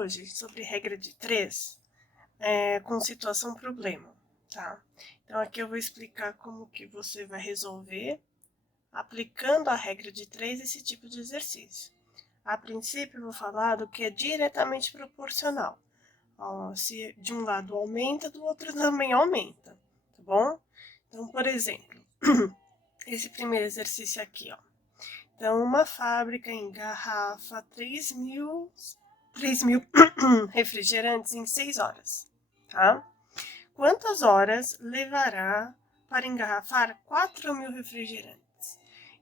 hoje sobre regra de 3 com situação problema, tá? Então, aqui eu vou explicar como que você vai resolver aplicando a regra de 3 esse tipo de exercício. A princípio, eu vou falar do que é diretamente proporcional. Se de um lado aumenta, do outro também aumenta, tá bom? Então, por exemplo, esse primeiro exercício aqui, ó. Então, uma fábrica engarrafa 3.000 refrigerantes em 6 horas, tá? Quantas horas levará para engarrafar 4.000 refrigerantes?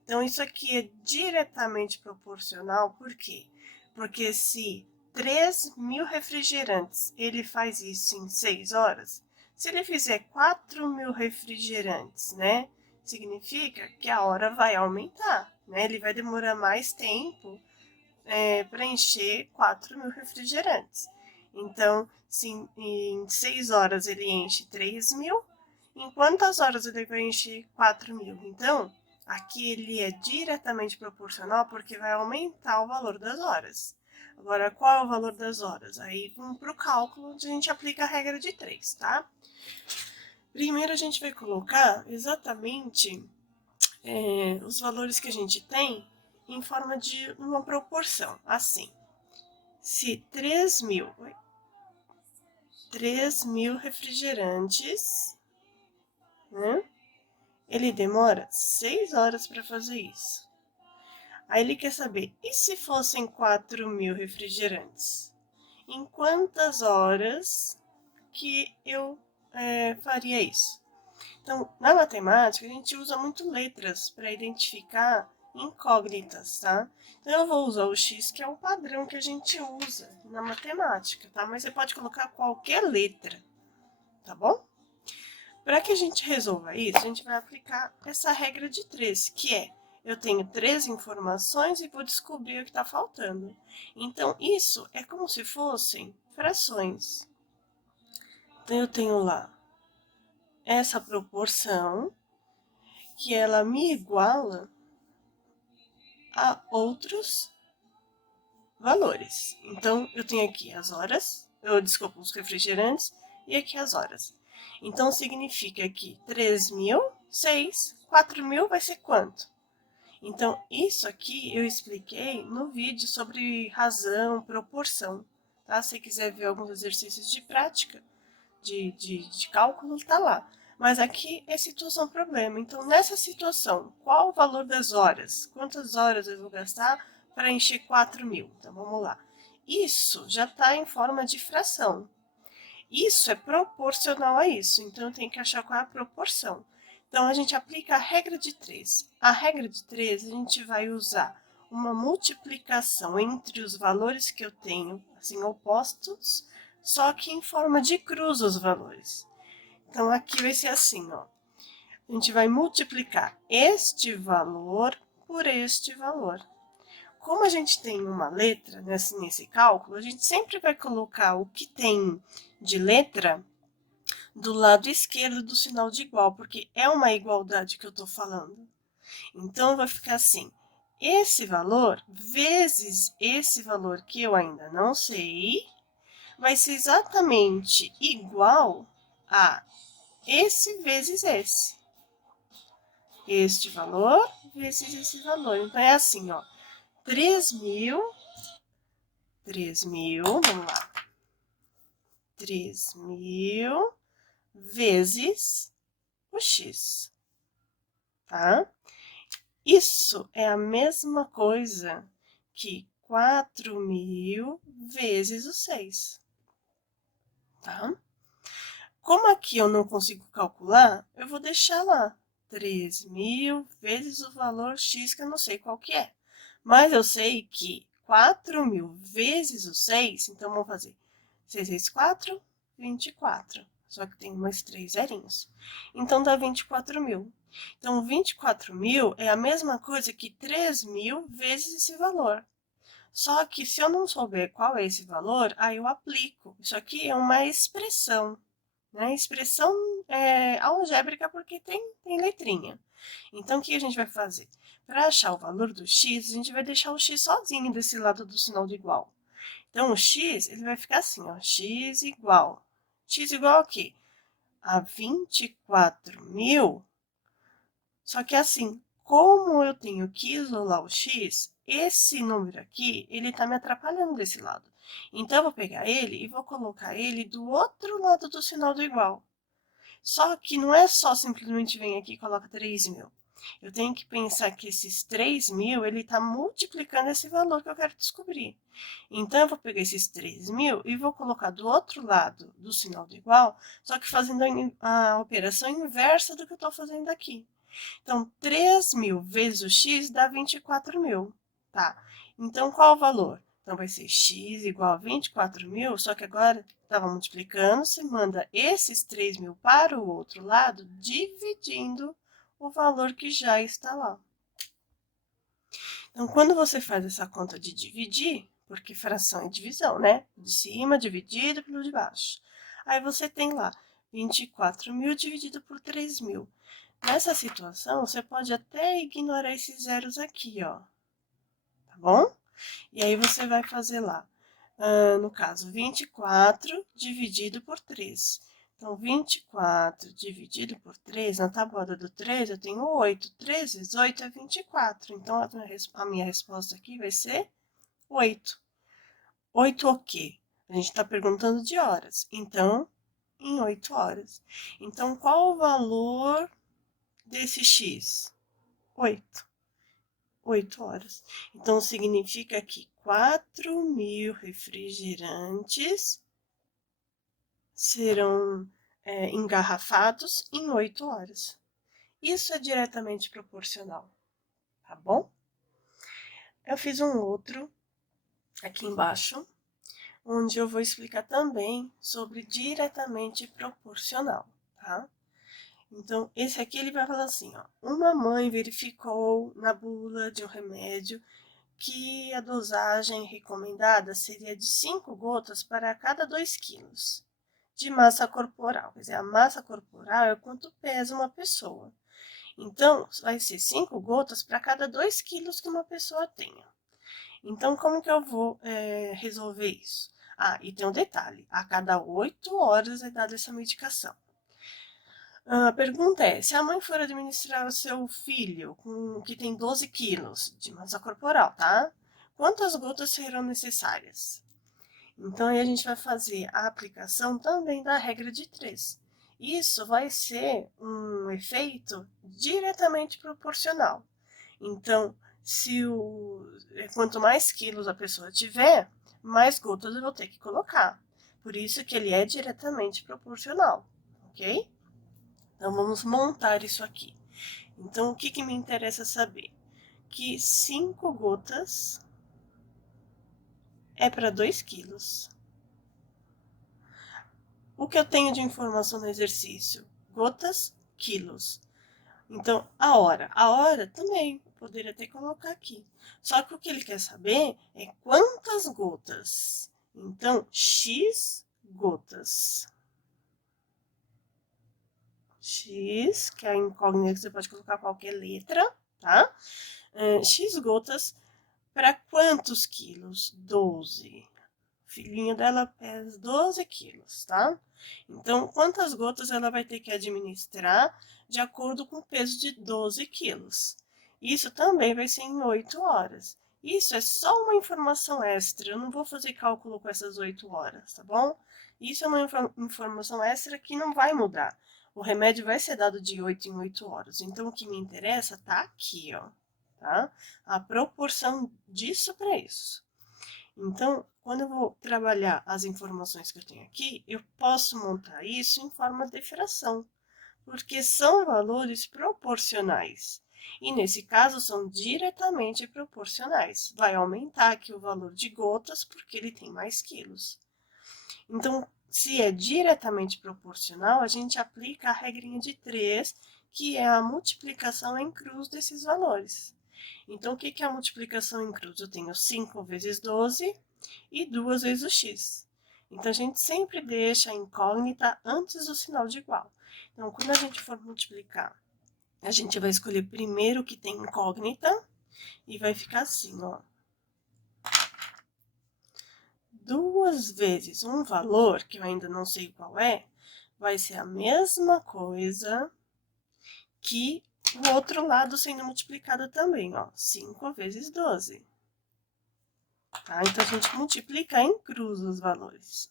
Então, isso aqui é diretamente proporcional, por quê? Porque se 3.000 refrigerantes, ele faz isso em 6 horas, se ele fizer 4.000 refrigerantes, né? Significa que a hora vai aumentar, né? Ele vai demorar mais tempo para encher 4.000 refrigerantes. Então, se em 6 horas ele enche 3.000, em quantas horas ele vai encher 4.000? Então, aqui ele é diretamente proporcional porque vai aumentar o valor das horas. Agora, qual é o valor das horas? Aí vamos para o cálculo onde a gente aplica a regra de 3, tá? Primeiro a gente vai colocar exatamente os valores que a gente tem em forma de uma proporção, assim. Se 3.000 refrigerantes, né? Ele demora 6 horas para fazer isso. Aí ele quer saber, e se fossem 4.000 refrigerantes? Em quantas horas que eu faria isso? Então, na matemática, a gente usa muito letras para identificar incógnitas, tá? Então, eu vou usar o x, que é o padrão que a gente usa na matemática, tá? Mas você pode colocar qualquer letra, tá bom? Para que a gente resolva isso, a gente vai aplicar essa regra de 3, que é, eu tenho 3 informações e vou descobrir o que está faltando. Então, isso é como se fossem frações. Então, eu tenho lá essa proporção, que ela me iguala a outros valores. Então, eu tenho aqui as horas, desculpa, os refrigerantes, e aqui as horas. Então, significa que 3.000, 6, 4.000 vai ser quanto? Então, isso aqui eu expliquei no vídeo sobre razão, proporção, tá? Se quiser ver alguns exercícios de prática, de cálculo, tá lá. Mas aqui é situação problema. Então, nessa situação, qual o valor das horas? Quantas horas eu vou gastar para encher 4.000? Então, vamos lá. Isso já está em forma de fração. Isso é proporcional a isso. Então, eu tenho que achar qual é a proporção. Então, a gente aplica a regra de 3. A regra de 3, a gente vai usar uma multiplicação entre os valores que eu tenho, assim, opostos, só que em forma de cruz os valores. Então, aqui vai ser assim, ó. A gente vai multiplicar este valor por este valor. Como a gente tem uma letra nesse cálculo, a gente sempre vai colocar o que tem de letra do lado esquerdo do sinal de igual, porque é uma igualdade que eu estou falando. Então, vai ficar assim, esse valor vezes esse valor que eu ainda não sei, vai ser exatamente igual a esse vezes esse. Este valor vezes esse valor. Então, é assim, ó, 3.000, vamos lá, 3.000 vezes o x, tá? Isso é a mesma coisa que 4.000 vezes o 6, tá? Como aqui eu não consigo calcular, eu vou deixar lá 3.000 vezes o valor x, que eu não sei qual que é. Mas eu sei que 4.000 vezes o 6, então vamos fazer 6 vezes 4, 24. Só que tem mais 3 zerinhos. Então, dá 24.000. Então, 24.000 é a mesma coisa que 3.000 vezes esse valor. Só que se eu não souber qual é esse valor, aí eu aplico. Isso aqui é uma expressão, né? Expressão algébrica porque tem letrinha. Então, o que a gente vai fazer? Para achar o valor do x, a gente vai deixar o x sozinho desse lado do sinal de igual. Então, o x, ele vai ficar assim, ó, x igual a quê? A 24.000. Só que assim, como eu tenho que isolar o x, esse número aqui, ele tá me atrapalhando desse lado. Então, eu vou pegar ele e vou colocar ele do outro lado do sinal do igual. Só que não é só simplesmente vem aqui e coloca 3.000. Eu tenho que pensar que esses 3.000, ele está multiplicando esse valor que eu quero descobrir. Então, eu vou pegar esses 3.000 e vou colocar do outro lado do sinal do igual, só que fazendo a operação inversa do que eu estou fazendo aqui. Então, 3.000 vezes o x dá 24.000, tá? Então, qual o valor? Então, vai ser x igual a 24.000, só que agora estava multiplicando, você manda esses 3.000 para o outro lado, dividindo o valor que já está lá. Então, quando você faz essa conta de dividir, porque fração é divisão, né? De cima dividido pelo de baixo. Aí você tem lá 24.000 dividido por 3.000. Nessa situação, você pode até ignorar esses zeros aqui, ó. Tá bom? E aí você vai fazer lá, no caso, 24 dividido por 3. Então, 24 dividido por 3, na tabuada do 3 eu tenho 8. 3 vezes 8 é 24. Então, a minha resposta aqui vai ser 8. 8 o quê? A gente está perguntando de horas. Então, em 8 horas. Então, qual o valor desse x? 8. 8 horas. Então, significa que 4.000 refrigerantes serão engarrafados em 8 horas. Isso é diretamente proporcional, tá bom? Eu fiz um outro aqui embaixo, onde eu vou explicar também sobre diretamente proporcional, tá? Então, esse aqui ele vai falar assim, ó. Uma mãe verificou na bula de um remédio que a dosagem recomendada seria de 5 gotas para cada 2 quilos de massa corporal. Quer dizer, a massa corporal é quanto pesa uma pessoa. Então, vai ser 5 gotas para cada 2 quilos que uma pessoa tenha. Então, como que eu vou resolver isso? Ah, e tem um detalhe, a cada 8 horas é dada essa medicação. A pergunta é, se a mãe for administrar ao seu filho, que tem 12 quilos de massa corporal, tá? Quantas gotas serão necessárias? Então, aí a gente vai fazer a aplicação também da regra de 3. Isso vai ser um efeito diretamente proporcional. Então, quanto mais quilos a pessoa tiver, mais gotas eu vou ter que colocar. Por isso que ele é diretamente proporcional, ok? Então, vamos montar isso aqui. Então, o que me interessa saber? Que 5 gotas é para 2 quilos. O que eu tenho de informação no exercício? Gotas, quilos. Então, a hora. A hora também poderia até colocar aqui. Só que o que ele quer saber é quantas gotas. Então, X gotas. X, que é a incógnita que você pode colocar qualquer letra, tá? X gotas para quantos quilos? 12. O filhinho dela pesa 12 quilos, tá? Então, quantas gotas ela vai ter que administrar de acordo com o peso de 12 quilos? Isso também vai ser em 8 horas. Isso é só uma informação extra, eu não vou fazer cálculo com essas 8 horas, tá bom? Isso é uma informação extra que não vai mudar. O remédio vai ser dado de 8 em 8 horas. Então, o que me interessa tá aqui, ó, tá? A proporção disso para isso. Então, quando eu vou trabalhar as informações que eu tenho aqui, eu posso montar isso em forma de fração, porque são valores proporcionais. E nesse caso, são diretamente proporcionais. Vai aumentar aqui o valor de gotas, porque ele tem mais quilos. Então, se é diretamente proporcional, a gente aplica a regrinha de 3, que é a multiplicação em cruz desses valores. Então, o que é a multiplicação em cruz? Eu tenho 5 vezes 12 e 2 vezes o x. Então, a gente sempre deixa a incógnita antes do sinal de igual. Então, quando a gente for multiplicar, a gente vai escolher primeiro o que tem incógnita e vai ficar assim, ó. 2 vezes um valor, que eu ainda não sei qual é, vai ser a mesma coisa que o outro lado sendo multiplicado também, ó. 5 vezes 12. Tá? Então, a gente multiplica em cruz os valores.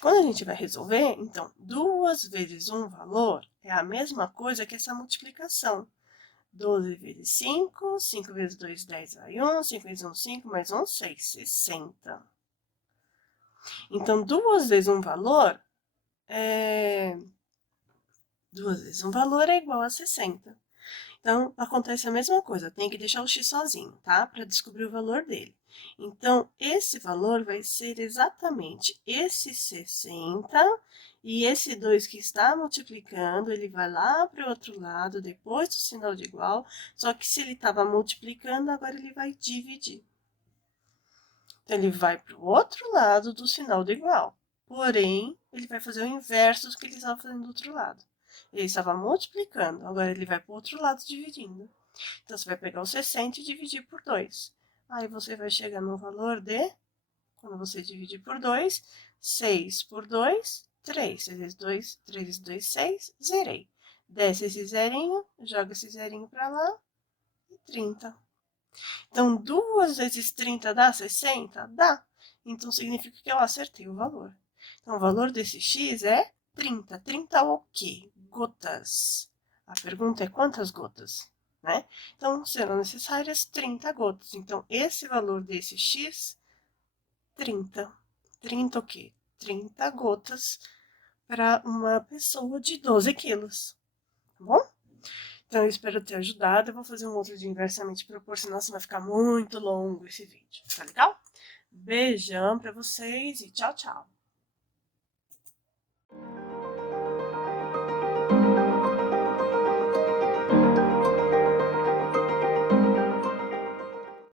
Quando a gente vai resolver, então, 2 vezes um valor é a mesma coisa que essa multiplicação. 12 vezes 5, 5 vezes 2, 10 vai 1, 5 vezes 1, 5, mais 1, 6, 60. Então, 2 vezes um valor é 2 vezes um valor é igual a 60. Então, acontece a mesma coisa, tem que deixar o x sozinho, tá? Para descobrir o valor dele. Então, esse valor vai ser exatamente esse 60 e esse 2 que está multiplicando, ele vai lá para o outro lado, depois do sinal de igual, só que se ele estava multiplicando, agora ele vai dividir. Então, ele vai para o outro lado do sinal do igual, porém, ele vai fazer o inverso do que ele estava fazendo do outro lado. Ele estava multiplicando, agora ele vai para o outro lado dividindo. Então, você vai pegar o 60 e dividir por 2. Aí, você vai chegar no valor de, quando você dividir por 2, 6 por 2, 3. 6 vezes 2, 3 vezes 2, 6, zerei. Desce esse zerinho, joga esse zerinho para lá e 30. Então, 2 vezes 30 dá 60? Dá. Então, significa que eu acertei o valor. Então, o valor desse x é 30. 30 o quê? Gotas. A pergunta é quantas gotas, né? Então, serão necessárias 30 gotas. Então, esse valor desse x, 30. 30 o quê? 30 gotas para uma pessoa de 12 quilos, tá bom? Então, eu espero ter ajudado. Eu vou fazer um outro de inversamente proporcional, senão vai ficar muito longo esse vídeo. Tá legal? Beijão pra vocês e tchau, tchau!